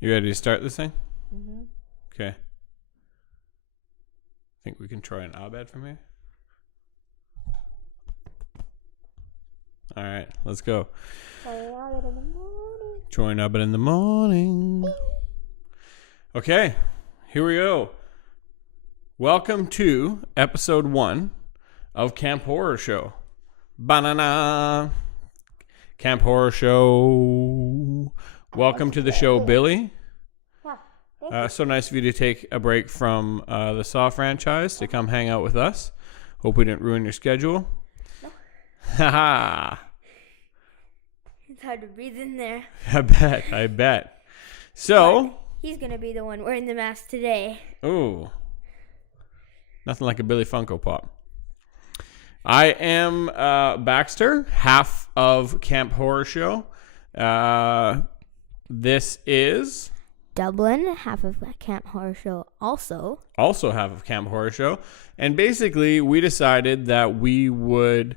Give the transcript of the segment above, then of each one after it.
You ready to start this thing? Mm-hmm. Okay. Think we can try an Abed from here? All right, let's go. Join Abed in the morning. Okay, here we go. Welcome to episode 1 of Camp Horror Show. Banana. Camp Horror Show. Welcome to the show, Billy. So nice of you to take a break from the Saw franchise to come hang out with us. Hope we didn't ruin your schedule. Haha. It's hard to breathe in there. I bet. So. But he's going to be the one wearing the mask today. Ooh. Nothing like a Billy Funko Pop. I am Baxter, half of Camp Horror Show. This is Dublin, half of Camp Horror Show also half of Camp Horror Show. And basically, we decided that we would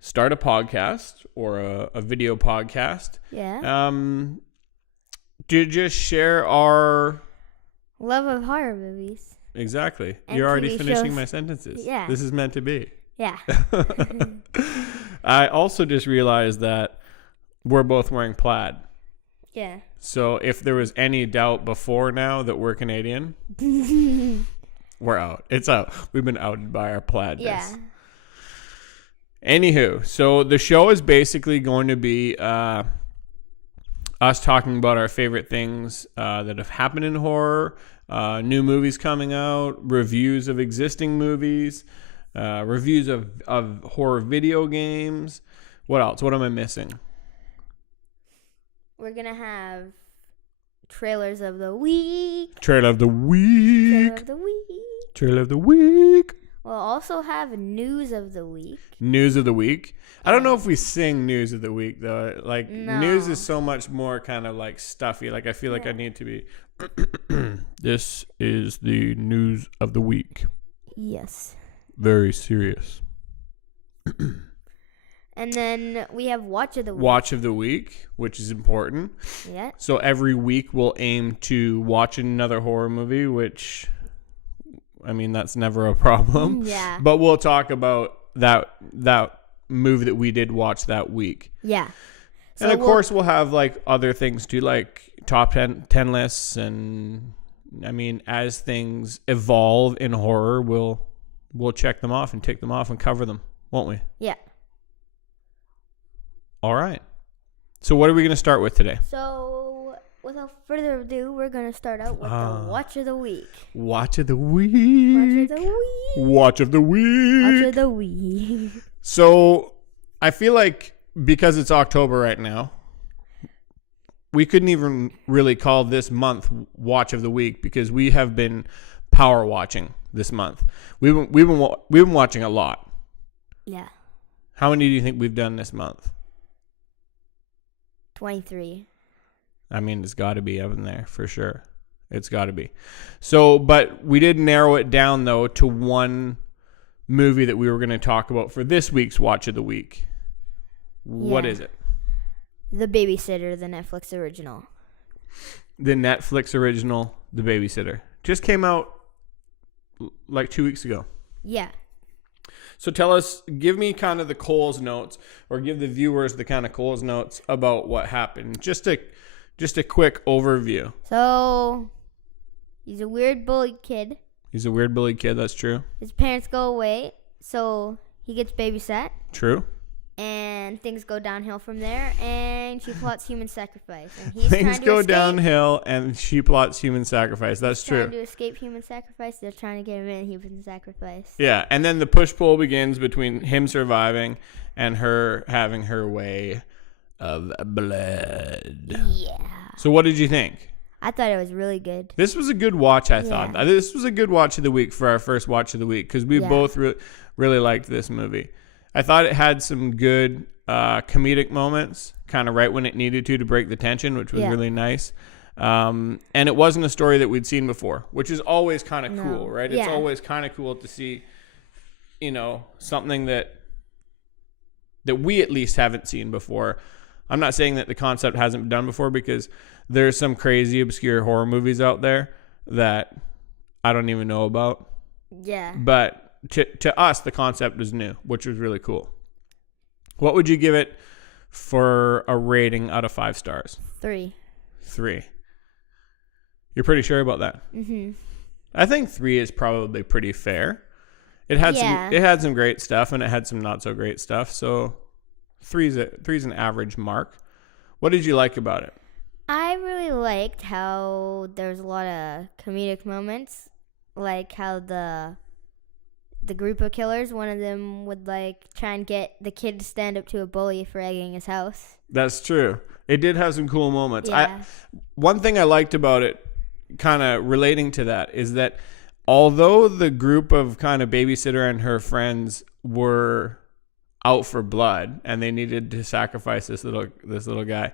start a podcast or a video podcast. Yeah. To just share our love of horror movies. Exactly. And You're already TV finishing shows. my sentences. Yeah. This is meant to be. Yeah. I also just realized that we're both wearing plaid. Yeah. So if there was any doubt before now that we're Canadian, we're out. It's out. We've been outed by our plaidness. Yeah. Anywho, so the show is basically going to be us talking about our favorite things that have happened in horror, new movies coming out, reviews of existing movies, reviews of horror video games. What else? What am I missing? We're going to have trailers of the week. Trailer of the week. Trailer of the week. Trailer of the week. We'll also have news of the week. News of the week. I don't know if we sing news of the week though. Like No. news is so much more kind of like stuffy. Like I feel like I need to be. This is the news of the week. Yes. Very serious. And then we have watch of the week. Watch of the week, which is important. Yeah. So every week we'll aim to watch another horror movie, which, I mean, that's never a problem. Yeah. But we'll talk about that movie that we did watch that week. Yeah. And of course we'll have like other things too, like top 10 lists. And I mean, as things evolve in horror, we'll check them off and tick them off and cover them, won't we? Yeah. All right. So what are we going to start with today? So without further ado, we're going to start out with the watch of the week. Watch of the week. Watch of the week. Watch of the week. Watch of the week. So I feel like because it's October right now, we couldn't even really call this month Watch of the Week because we have been power watching this month. We've been watching a lot. Yeah. How many do you think we've done this month? 23. I mean, it's got to be up in there for sure. It's got to be. So, but we did narrow it down though to one movie that we were going to talk about for this week's Watch of the Week. What is it? The Babysitter, the Netflix original. The Netflix original, The Babysitter. Just came out like 2 weeks ago. Yeah. So tell us, give me kind of the Coles notes, or give the viewers the kind of Coles notes about what happened. Just a quick overview. So, he's a weird bullied kid. He's a weird bullied kid, that's true. His parents go away, so he gets babysat. True. And things go downhill from there, and she plots human sacrifice. And he's Things trying to go escape. downhill, and she plots human sacrifice. That's He's true. trying to escape human sacrifice. They're trying to get him in human sacrifice. Yeah, and then the push-pull begins between him surviving and her having her way of blood. Yeah. So what did you think? I thought it was really good. This was a good watch, I Yeah. thought. This was a good watch of the week for our first watch of the week because we both really liked this movie. I thought it had some good comedic moments, kind of right when it needed to break the tension, which was really nice. And it wasn't a story that we'd seen before, which is always kind of cool, right? It's always kind of cool to see, something that we at least haven't seen before. I'm not saying that the concept hasn't been done before, because there's some crazy obscure horror movies out there that I don't even know about. Yeah. But to us, the concept is new, which was really cool. What would you give it for a rating out of 5 stars? 3. 3. You're pretty sure about that? Mm-hmm. I think 3 is probably pretty fair. It had some great stuff, and it had some not so great stuff. So 3's an average mark. What did you like about it? I really liked how there was a lot of comedic moments, like how the group of killers, one of them would like try and get the kid to stand up to a bully for egging his house. That's true. It did have some cool moments. Yeah. One thing I liked about it, kind of relating to that, is that although the group of kind of babysitter and her friends were out for blood and they needed to sacrifice this little guy,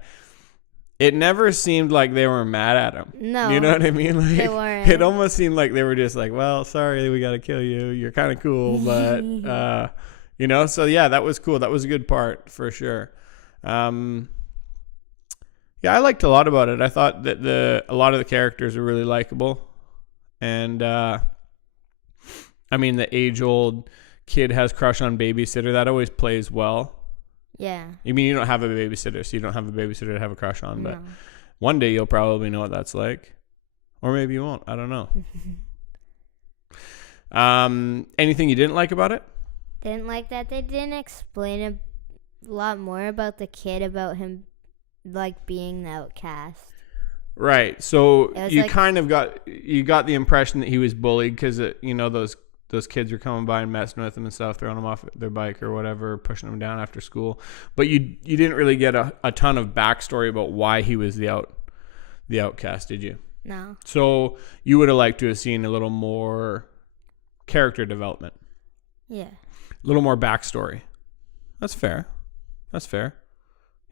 it never seemed like they were mad at him. No. You know what I mean? Like, they weren't. it almost seemed like they were just like, well, sorry, we got to kill you. You're kind of cool, but, you know, so yeah, that was cool. That was a good part for sure. Yeah, I liked a lot about it. I thought that a lot of the characters were really likable. And, I mean, the age-old kid has crush on babysitter. That always plays well. Yeah. You mean you don't have a babysitter, so you don't have a babysitter to have a crush on, but one day you'll probably know what that's like. Or maybe you won't. I don't know. Anything you didn't like about it? Didn't like that they didn't explain a lot more about the kid, about him like being the outcast. Right. So you like, kind of got the impression that he was bullied because you know those kids were coming by and messing with him and stuff, throwing him off their bike or whatever, pushing him down after school. But you didn't really get a ton of backstory about why he was the outcast, did you? No. So you would have liked to have seen a little more character development. Yeah. A little more backstory. That's fair.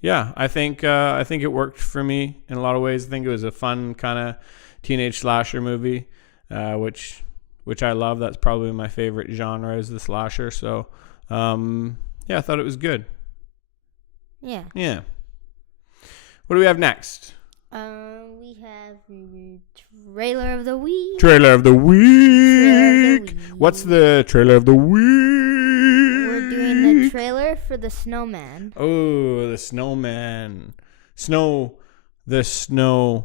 Yeah, I think it worked for me in a lot of ways. I think it was a fun kind of teenage slasher movie, which I love. That's probably my favorite genre, is the slasher. So, yeah, I thought it was good. Yeah. Yeah. What do we have next? We have trailer of the week. Trailer of the week. What's the trailer of the week? We're doing the trailer for the snowman. Oh, the snowman. The snowman.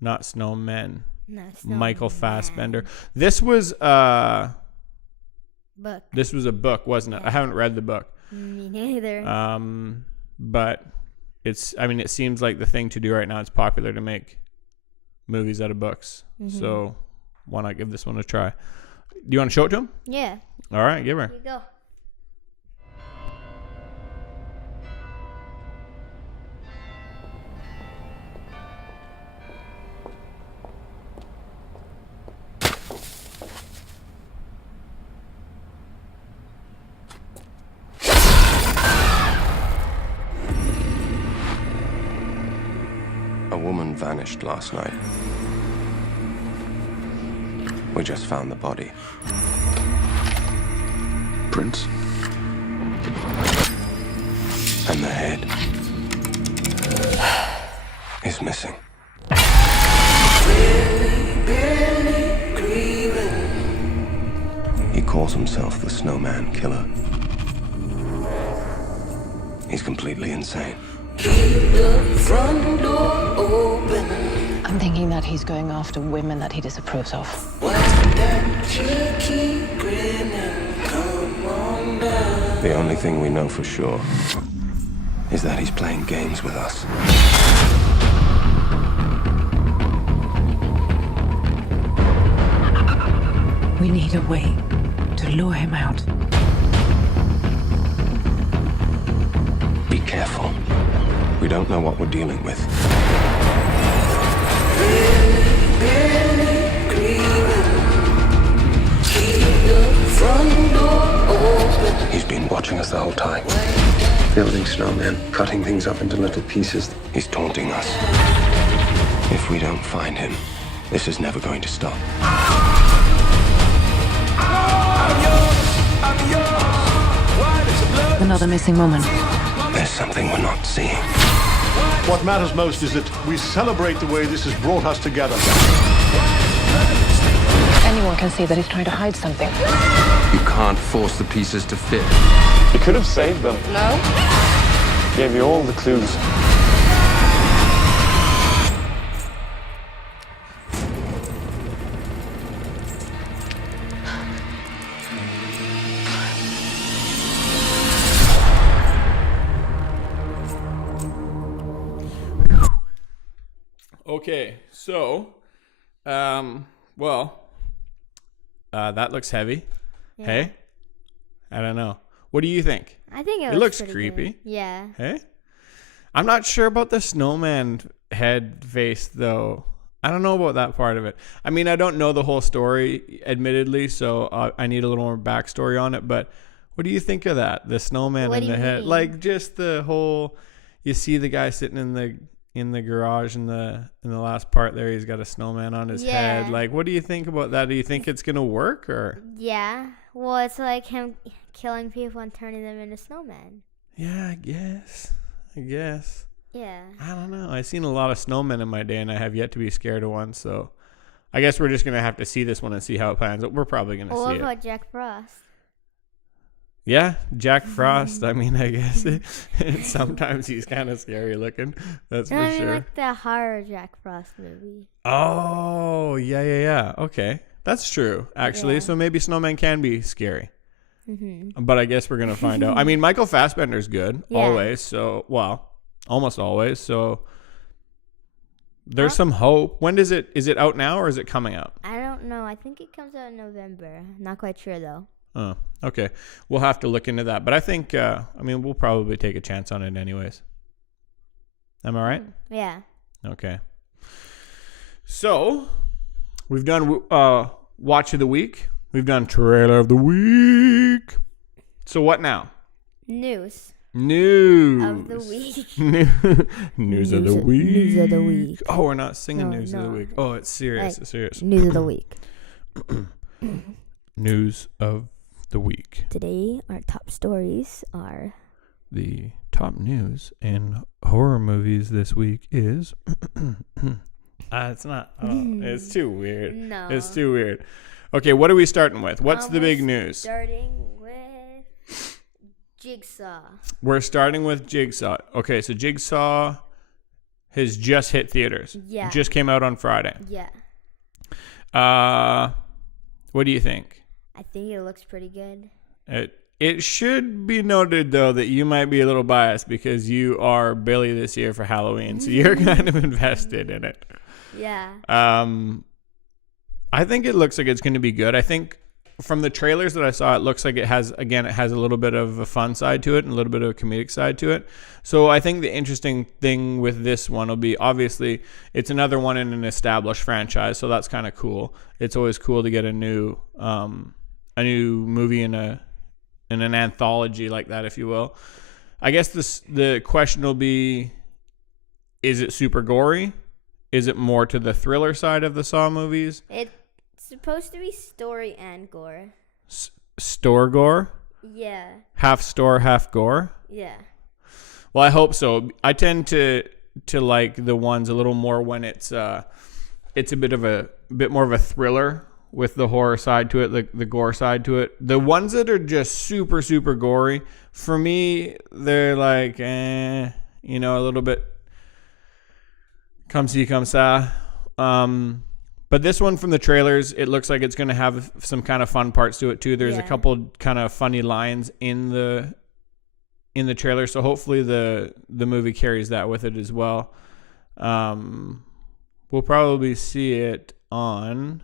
Not snowmen. No, Michael Fassbender. This was book. This was a book, wasn't it? Yeah. I haven't read the book. Me neither. But it seems like the thing to do right now. It's popular to make movies out of books. Mm-hmm. So why not give this one a try? Do you want to show it to him? Yeah. All right, give her. Here you go. A woman vanished last night. We just found the body. Prince? And the head is missing. He calls himself the Snowman Killer. He's completely insane. Keep the front door open. I'm thinking that he's going after women that he disapproves of. What's that cheeky grinning? Come on down. The only thing we know for sure is that he's playing games with us. We need a way to lure him out. Be careful. We don't know what we're dealing with. He's been watching us the whole time. Building snowmen, cutting things up into little pieces. He's taunting us. If we don't find him, this is never going to stop. Another missing woman. The something we're not seeing. What matters most is that we celebrate the way this has brought us together. Anyone can see that he's trying to hide something. You can't force the pieces to fit. You could have saved them. No? Gave you all the clues. Okay, so, that looks heavy. Yeah. Hey? I don't know. What do you think? I think It it looks pretty creepy. good. Yeah. Hey? I'm not sure about the snowman head face, though. I don't know about that part of it. I mean, I don't know the whole story, admittedly, so I need a little more backstory on it. But what do you think of that? The snowman What in do the you head, mean? like just the whole. You see the guy sitting in the garage in the last part there. He's got a snowman on his head. Yeah. Like, what do you think about that? Do you think it's gonna work or? Yeah. Well, it's like him killing people and turning them into snowmen. Yeah, I guess. Yeah. I don't know. I've seen a lot of snowmen in my day, and I have yet to be scared of one. So, I guess we're just gonna have to see this one and see how it plans out. We're probably gonna Well, see what it. about Jack Frost? Yeah, Jack Frost. I mean, I guess sometimes he's kind of scary looking. That's No, for I mean sure. like the horror Jack Frost movie. Oh, yeah. Okay, that's true. Actually, Yeah. so maybe snowmen can be scary. Mm-hmm. But I guess we're gonna find out. I mean, Michael Fassbender's good Yeah. always. So, well, almost always. So there's some hope. When does it? Is it out now or is it coming out? I don't know. I think it comes out in November. Not quite sure though. Oh, okay. We'll have to look into that. But I think, we'll probably take a chance on it anyways. Am I right? Yeah. Okay. So we've done Watch of the Week. We've done Trailer of the Week. So what now? News News of the week. News of the week. News of the week. Oh, we're not singing No, News of the no. Week. Oh, it's serious. Like, It's serious. News of the week. News of the week. Today, our top stories are The top news in horror movies this week is. It's not. It's too weird. No. It's too weird. Okay, what are we starting with? What's the big news? Starting with Jigsaw. We're starting with Jigsaw. Okay, so Jigsaw has just hit theaters. Yeah. Just came out on Friday. Yeah. What do you think? I think it looks pretty good. It should be noted, though, that you might be a little biased because you are Billy this year for Halloween, so you're kind of invested in it. Yeah. I think it looks like it's going to be good. I think from the trailers that I saw, it looks like it has a little bit of a fun side to it and a little bit of a comedic side to it. So I think the interesting thing with this one will be, obviously, it's another one in an established franchise, so that's kind of cool. It's always cool to get a new movie in an anthology like that, if you will. I guess the question will be, is it super gory? Is it more to the thriller side of the Saw movies? It's supposed to be story and gore. Store gore? Yeah. Half store, half gore? Yeah. Well, I hope so. I tend to like the ones a little more when it's a bit more of a thriller with the horror side to it, the gore side to it. The ones that are just super, super gory, for me, they're like, a little bit come see, come sa. But this one from the trailers, it looks like it's going to have some kind of fun parts to it too. There's a couple kind of funny lines in the trailer, so hopefully the movie carries that with it as well. We'll probably see it on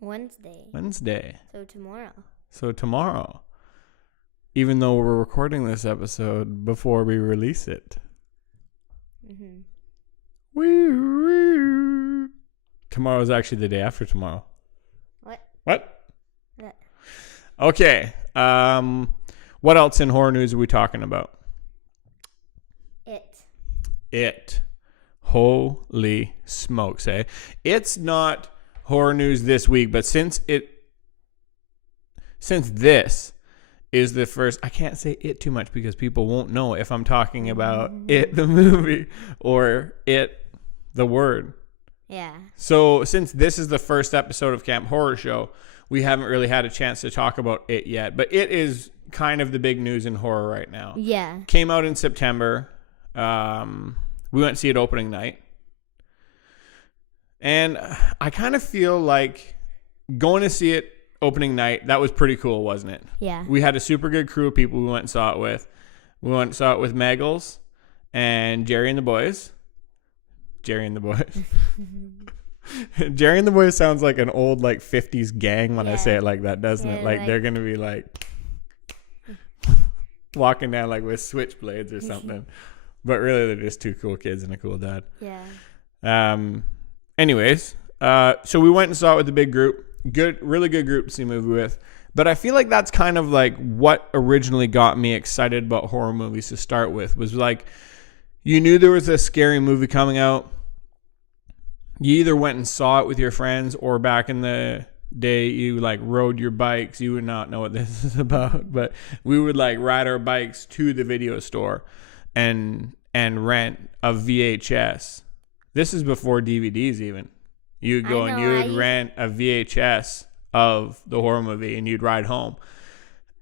Wednesday. So tomorrow. Even though we're recording this episode before we release it. Mm-hmm. Woo. Tomorrow is actually the day after tomorrow. What? Okay. What else in horror news are we talking about? It. Holy smokes, eh? It's not horror news this week, but since this is the first. I can't say it too much because people won't know if I'm talking about It the movie or It the word. Yeah. So since this is the first episode of Camp Horror Show, we haven't really had a chance to talk about It yet. But It is kind of the big news in horror right now. Yeah. Came out in September. We went to see it opening night. And I kind of feel like going to see it opening night, that was pretty cool, wasn't it? Yeah. We had a super good crew of people we went and saw it with. We went and saw it with Meggles and Jerry and the Boys. Jerry and the Boys. Jerry and the Boys sounds like an old like 50s gang when I say it like that, doesn't it? Like they're going to be like walking down like with switchblades or something. But really they're just two cool kids and a cool dad. Yeah. Anyways, so we went and saw it with a big group. Really good group to see a movie with. But I feel like that's kind of like what originally got me excited about horror movies to start with, was like you knew there was a scary movie coming out. You either went and saw it with your friends, or back in the day you like rode your bikes. You would not know what this is about, but we would like ride our bikes to the video store and rent a VHS. This is before DVDs even. You'd go and you would rent a VHS of the horror movie and you'd ride home.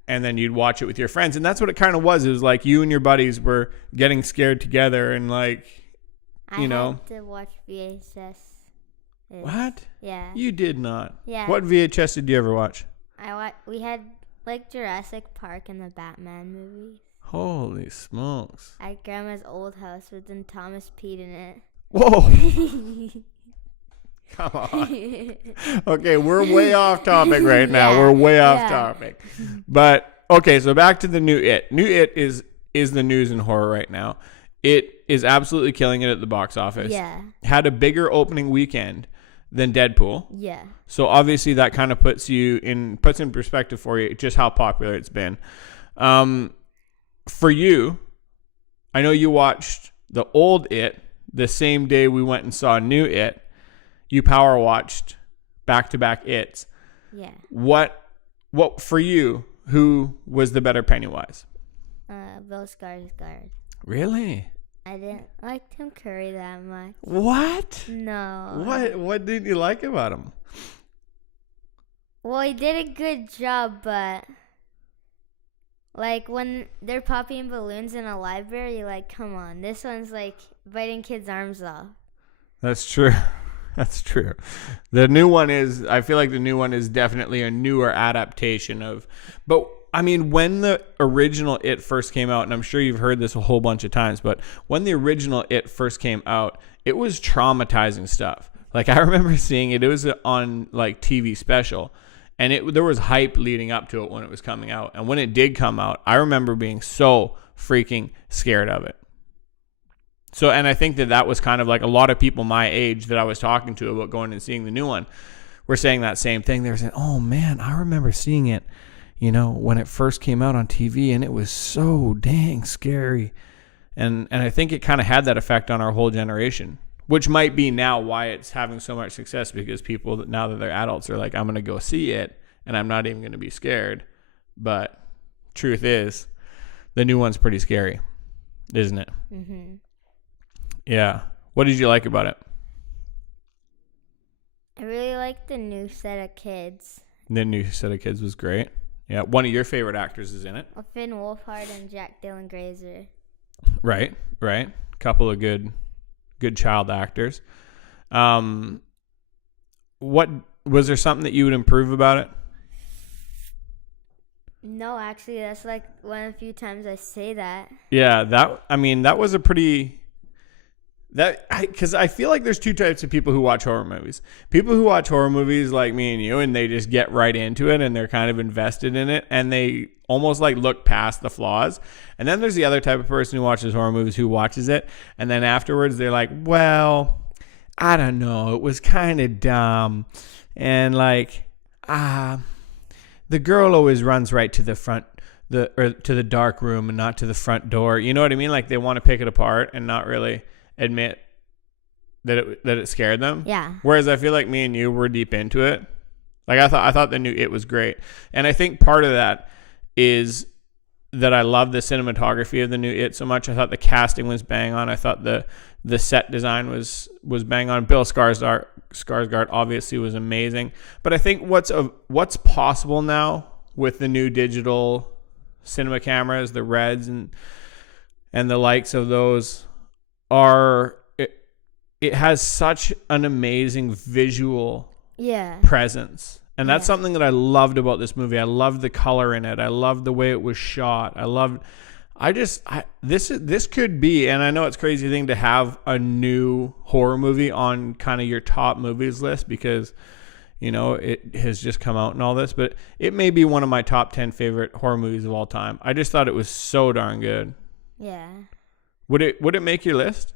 And then you'd watch it with your friends. And that's what it kind of was. It was like you and your buddies were getting scared together and like, you know. I had to watch VHS. What? Yeah. You did not. Yeah. What VHS did you ever watch? We had like Jurassic Park and the Batman movies. Holy smokes. At Grandma's old house with then Thomas Pete in it. Whoa. Come on. Okay, we're way off topic right now. We're way off topic. But okay, so back to the new It. New It is the news in horror right now. It is absolutely killing it at the box office. Yeah. Had a bigger opening weekend than Deadpool. Yeah. So obviously that kind of puts in perspective for you just how popular it's been. For you, I know you watched the old It the same day we went and saw new It. You power watched back-to-back It's. Yeah. What for you, who was the better Pennywise? Bill Skarsgård. Really? I didn't like Tim Curry that much. What? No. What didn't you like about him? Well, he did a good job, but like when they're popping balloons in a library, like, come on, this one's like biting kids' arms off. That's true. That's true. The new one is, I feel like the new one is definitely a newer adaptation of, but I mean, when the original It first came out, and I'm sure you've heard this a whole bunch of times, but when the original It first came out, it was traumatizing stuff. Like I remember seeing it was on like TV special, and there was hype leading up to it when it was coming out. And when it did come out, I remember being so freaking scared of it. So, and I think that was kind of like a lot of people my age that I was talking to about going and seeing the new one were saying that same thing. They were saying, oh man, I remember seeing it, when it first came out on TV, and it was so dang scary. And I think it kind of had that effect on our whole generation, which might be now why it's having so much success, because people now that they're adults are like, I'm going to go see it and I'm not even going to be scared. But truth is, the new one's pretty scary, isn't it? Mm-hmm. Yeah. What did you like about it? I really like the new set of kids. The new set of kids was great. Yeah. One of your favorite actors is in it. Finn Wolfhard and Jack Dylan Grazer. Right. Couple of good child actors. What was there something that you would improve about it? No, actually, that's like one of the few times I say that. Yeah, that was a pretty... Because I feel like there's two types of people who watch horror movies. People who watch horror movies like me and you, and they just get right into it and they're kind of invested in it and they almost like look past the flaws. And then there's the other type of person who watches horror movies who watches it and then afterwards they're like, well, I don't know, it was kind of dumb. And like, the girl always runs right to the front, or to the dark room and not to the front door. You know what I mean? Like they want to pick it apart and not really admit that it scared them. Yeah. Whereas I feel like me and you were deep into it. Like I thought the new It was great. And I think part of that is that I love the cinematography of the new It so much. I thought the casting was bang on. I thought the set design was bang on. Bill Skarsgård obviously was amazing. But I think what's possible now with the new digital cinema cameras, the Reds and the likes of those, it has such an amazing visual presence. And that's something that I loved about this movie. I loved the color in it. I loved the way it was shot. This could be, and I know it's a crazy thing to have a new horror movie on kind of your top movies list because, you know, it has just come out and all this, but it may be one of my top 10 favorite horror movies of all time. I just thought it was so darn good. Yeah. Would it make your list?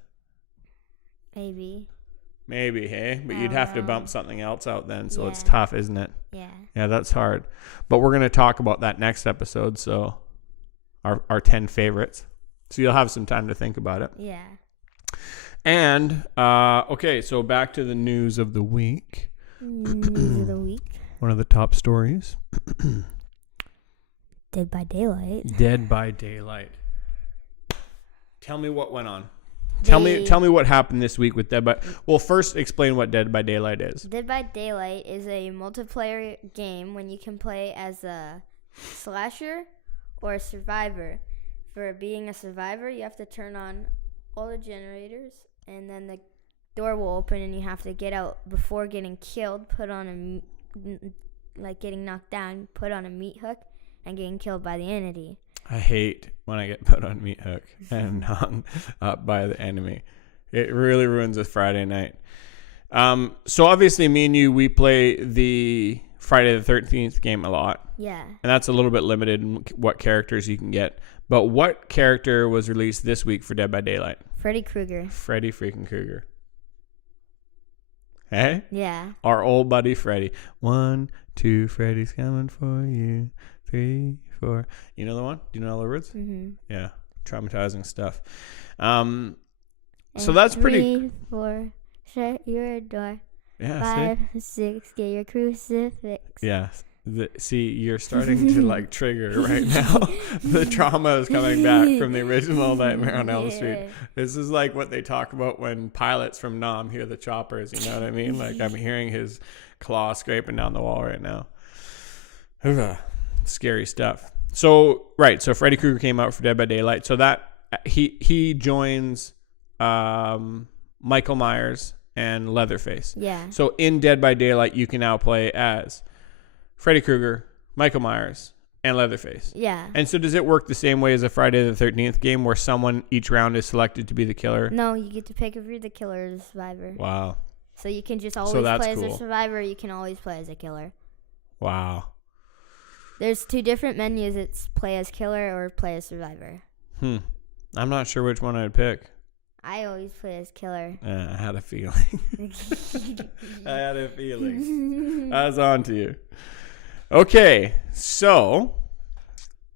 Maybe, hey? But you'd have to bump something else out then, so it's Yeah. tough, isn't it? Yeah. Yeah, that's hard. But we're going to talk about that next episode, so our 10 favorites. So you'll have some time to think about it. Yeah. And, okay, so back to the news of the week. News of the week. One of the top stories. Dead by Daylight. Dead by Daylight. Tell me what went on. Tell me what happened this week with Dead by... Well, first explain what Dead by Daylight is. Dead by Daylight is a multiplayer game when you can play as a slasher or a survivor. For being a survivor, you have to turn on all the generators, and then the door will open, and you have to get out before getting killed, getting knocked down, put on a meat hook, and getting killed by the entity. I hate when I get put on meat hook and hung up by the enemy. It really ruins a Friday night. So obviously me and you, we play the Friday the 13th game a lot. Yeah. And that's a little bit limited in what characters you can get. But what character was released this week for Dead by Daylight? Freddy Krueger. Freddy freaking Krueger. Hey? Yeah. Our old buddy Freddy. 1, 2, Freddy's coming for you. 3, 4. You know the one? Do you know all the words? Mm-hmm. Yeah. Traumatizing stuff. So that's pretty... 3, 4, shut your door. Yeah, 5, 6, get your crucifix. Yeah. See, you're starting to like trigger right now. The trauma is coming back from the original Nightmare on Elm Street. This is like what they talk about when pilots from Nam hear the choppers. You know what I mean? Like I'm hearing his claw scraping down the wall right now. Scary stuff. So Freddy Krueger came out for Dead by Daylight. So that he joins Michael Myers and Leatherface. Yeah. So in Dead by Daylight, you can now play as Freddy Krueger, Michael Myers, and Leatherface. Yeah. And so does it work the same way as a Friday the 13th game where someone each round is selected to be the killer? No, you get to pick if you're the killer or the survivor. Wow. So you can just always that's play as cool. a survivor. You can always play as a killer. Wow. There's 2 different menus. It's play as killer or play as survivor. I'm not sure which one I'd pick. I always play as killer. I had a feeling. I was on to you. Okay, so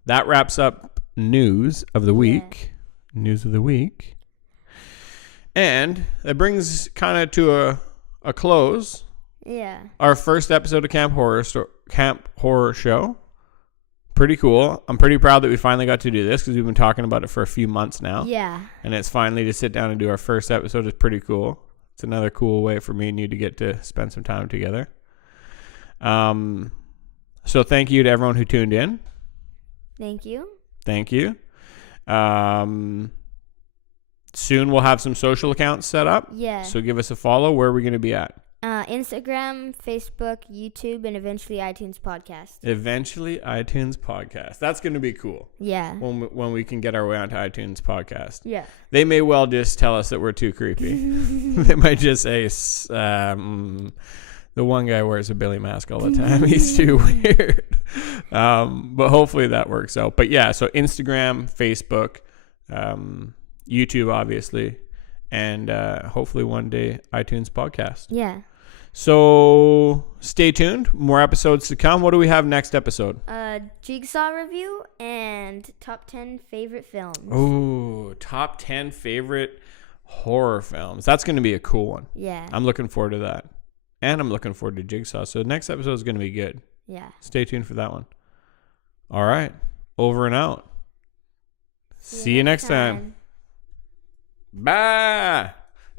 that wraps up news of the week. Yeah. News of the week. And that brings kind of to a close. Yeah. Our first episode of Camp Horror Show. Pretty cool. I'm pretty proud that we finally got to do this because we've been talking about it for a few months now. Yeah. And it's finally to sit down and do our first episode is pretty cool. It's another cool way for me and you to get to spend some time together. So thank you to everyone who tuned in. Thank you. Thank you. Soon we'll have some social accounts set up. Yeah. So give us a follow. Where are we going to be at? Instagram, Facebook, YouTube, and eventually iTunes Podcast. Eventually iTunes Podcast. That's going to be cool. Yeah. When we can get our way onto iTunes Podcast. Yeah. They may well just tell us that we're too creepy. They might just say, the one guy wears a Billy mask all the time. He's too weird. But hopefully that works out. But yeah, so Instagram, Facebook, YouTube, obviously, and hopefully one day iTunes Podcast. Yeah. So stay tuned. More episodes to come. What do we have next episode? Jigsaw review and top 10 favorite films. Ooh, top 10 favorite horror films. That's going to be a cool one. Yeah. I'm looking forward to that. And I'm looking forward to Jigsaw. So the next episode is going to be good. Yeah. Stay tuned for that one. All right. over and out. See you next time. Bye.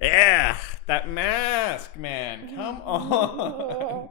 Yeah, that mask, man. Come on.